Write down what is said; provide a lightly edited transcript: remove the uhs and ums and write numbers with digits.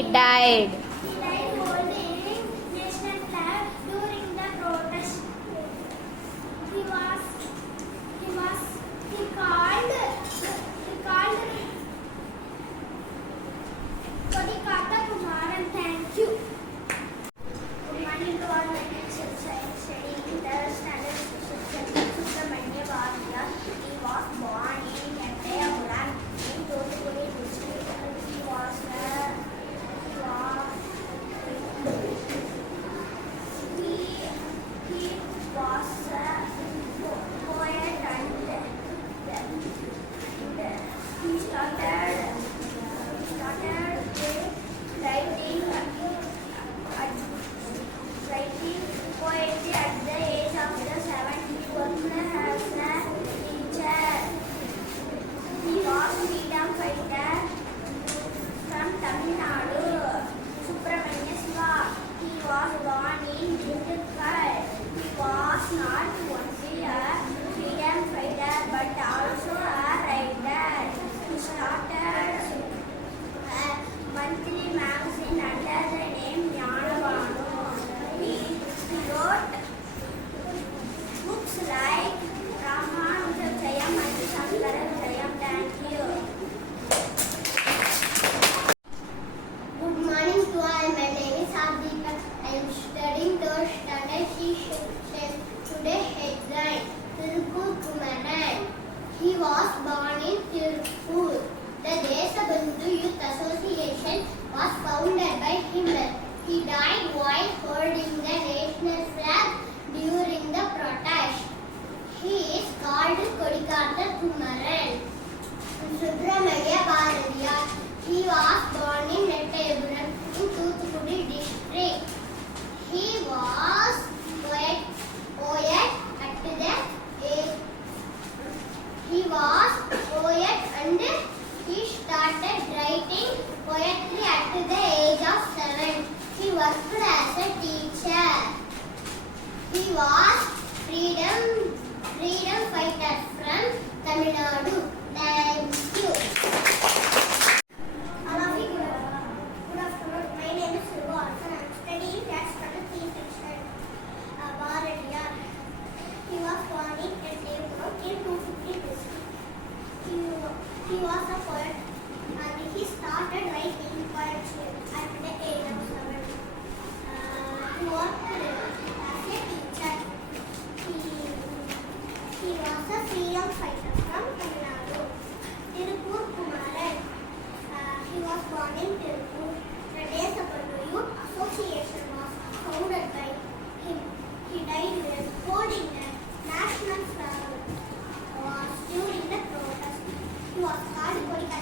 he died? He died holding national flag during the protest. He called Kodikata Kumaran. Thank you. Good morning to all my teachers. I am studying in the standard section Subramania Bhatia. He was born in Ettayapuram in Thoothukudi district. He was a poet and he started writing poetry at the age of 7. He worked as a teacher. He was freedom fighter from Tamil Nadu. Subramania Shiva. He was born in Dindigul. He was not only a freedom fighter but also a writer. He started a monthly magazine under the name Jnanavanu. He wrote books like Ramanuja Jayam and Shankara Jayam. Thank you. Good morning to all. My name is Adita. I am studying third standard C section. Today headline Tirupur Kumaran. He was born in Tirupur. The Desabandhu Youth Association was founded by him. He died while holding the national flag during the protest. He is called Kodikata Kumaran. Subramania Bhatia. He was born in Ettayapuram in Thoothukudi district. He was poet at the age. He was poet and he started writing poetry at the age of 7. He worked as a teacher. He was freedom fighter from Tamil Nadu. Thank you. All of you, good afternoon. My name is Ruba Arfan. I am studying class standard C section. Bhatia. He was born in Ettayapuram in Thoothukudi district. He was a poet and he started writing poetry at the age of 7. He worked as a teacher. He was a freedom fighter from Tamil Nadu. Tirupur Kumaran. He was born in Tirupur. The Desabandhu Youth Association was founded by him. He died when holding the national flag was during the protest. He was called Kodikata